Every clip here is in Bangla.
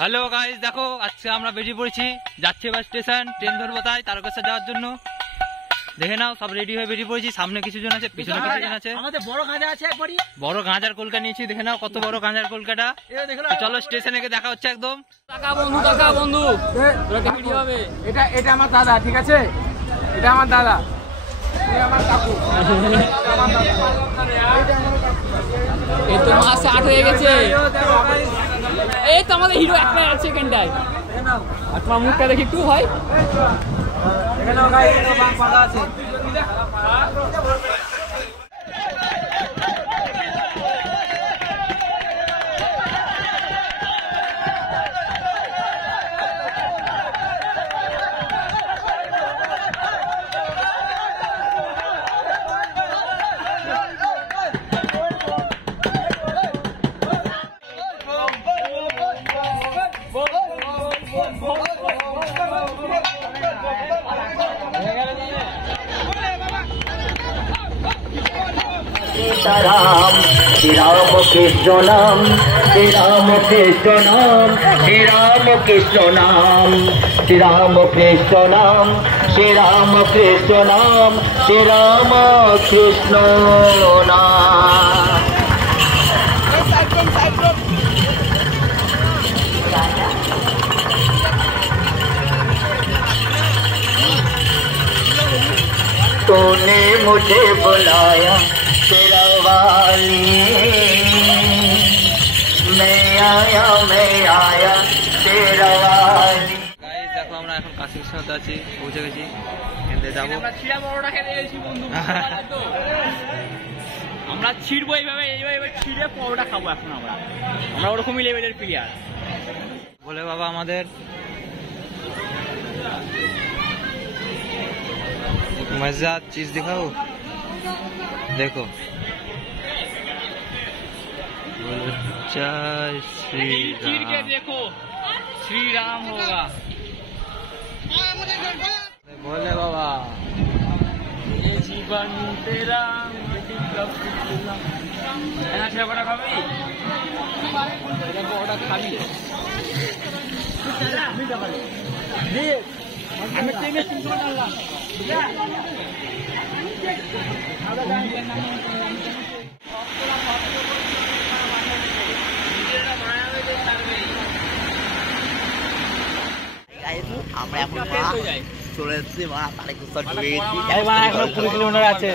হ্যালো গাইস, দেখো আজকে আমরা বেরিয়ে পড়েছি, যাচ্ছি এবার স্টেশন, ট্রেন ধরবো তাই তারকেশ্বর যাওয়ার জন্য। দেখে নাও সব রেডি হয়ে বেরিয়ে পড়েছি। সামনে কিছুজন আছে, পিছনে কিছুজন আছে। আমাদের বড় গাঁজা আছে, একবারই বড় গাঁজার কলকা নিয়েছি। দেখে নাও কত বড় গাঁজার কলকাটা। চলো স্টেশনে গিয়ে দেখা হচ্ছে একদম। কাকা বন্ধু ভিডিও হবে। এটা আমার দাদা, ঠিক আছে? এটা আমার দাদা, আমার কাকু। এই তো মাসে 8 হয়ে গেছে। এই তো আমাদের হিরো একটা সেকেন্ডটাই। আর তোমার মুখটা দেখি একটু হয়। এখানে গাইস বাম পাতা আছে। राम श्री राम कृष्ण नाम, श्री राम कृष्ण नाम, श्री राम कृष्ण नाम, श्री राम कृष्ण नाम, श्री राम कृष्ण नाम, श्री राम कृष्ण नाम। तूने मुझे बुलाया तेरा वाली, मैं आया तेरा वाली। গাইস দেখো আমরা এখন কাশী বিশ্বনাথে আছি, পৌঁছে গেছি। এখানে যাবো। আমরা ছিড়া বড়টা খেতে গেছি বন্ধু। আমরা ছিড়বো এইভাবে ছিড়ে পরোটা খাবো এখন। আমরা ওরকমই লেভেলের প্লেয়ার। বলে বাবা আমাদের मजा चीज दिखाओ, देखो जय श्री चीर के राम। देखो, श्री राम होगा। बोले बाबा ये जीवन तेरा এনা ছেড়ে বড় খাবি, এটা বড়টা খাবি। আমি ট্রেনে তিনশো টানলাম। আমরা এখন চলে এসেছি তারকেশ্বর ঢুকে গেছি। 20 কিলোমিটার আছে।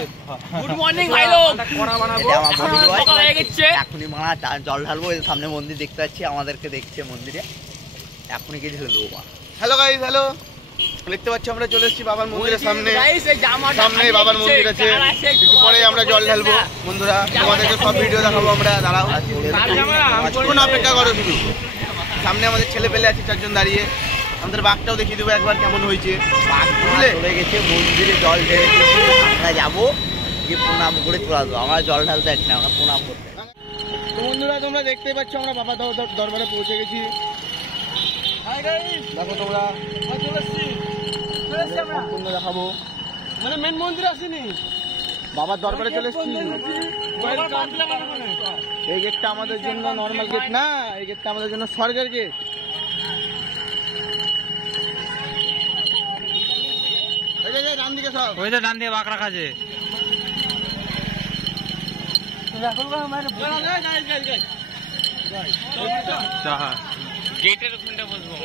গুড মর্নিং ভাই লোক। এখনই মারা জল ঢালবো। সামনে মন্দির দেখতে পাচ্ছি, আমাদেরকে দেখছে মন্দিরে। এখনই গিয়ে ঢেলে দেবো। Hello guys, hello. দেখতে পাচ্ছি আমরা চলে এসেছি বাবার মন্দিরের সামনে। সামনে বাবার মন্দির আছে, একটু পরে আমরা জল ঢালবো। বন্ধুরা তোমাদেরকে সব ভিডিও দেখাবো আমরা। দাঁড়াও, কোন অপেক্ষা করো শুধু। সামনে আমাদের ছেলে পেলে আছে 4 জন দাঁড়িয়ে। আমাদের বাঘটাও দেখিয়ে দেবো একবার কেমন হয়েছে। বাঘ চলে গেছে মন্দিরে, জল ঢেলে আমরা যাবো, গিয়ে প্রণাম করে চলে আসবো। আমরা জল ঢালতে যাচ্ছি না, আমরা প্রণাম করতে। তো বন্ধুরা তোমরা দেখতেই পাচ্ছ আমরা বাবা দরবারে পৌঁছে গেছি। দেখো তোমরা, দেখাবো মানে মেন মন্দির আসেনি, বাবার দরবারে চলে এসেছি। এই গেটটা আমাদের জন্য নর্মাল গেট না, এই গেটটা আমাদের জন্য স্বর্গের গেট। ডান দিকে সব ওই তো ডান দিয়ে বাঁক রাখা আছে। গেটের ওখানটা বসবো।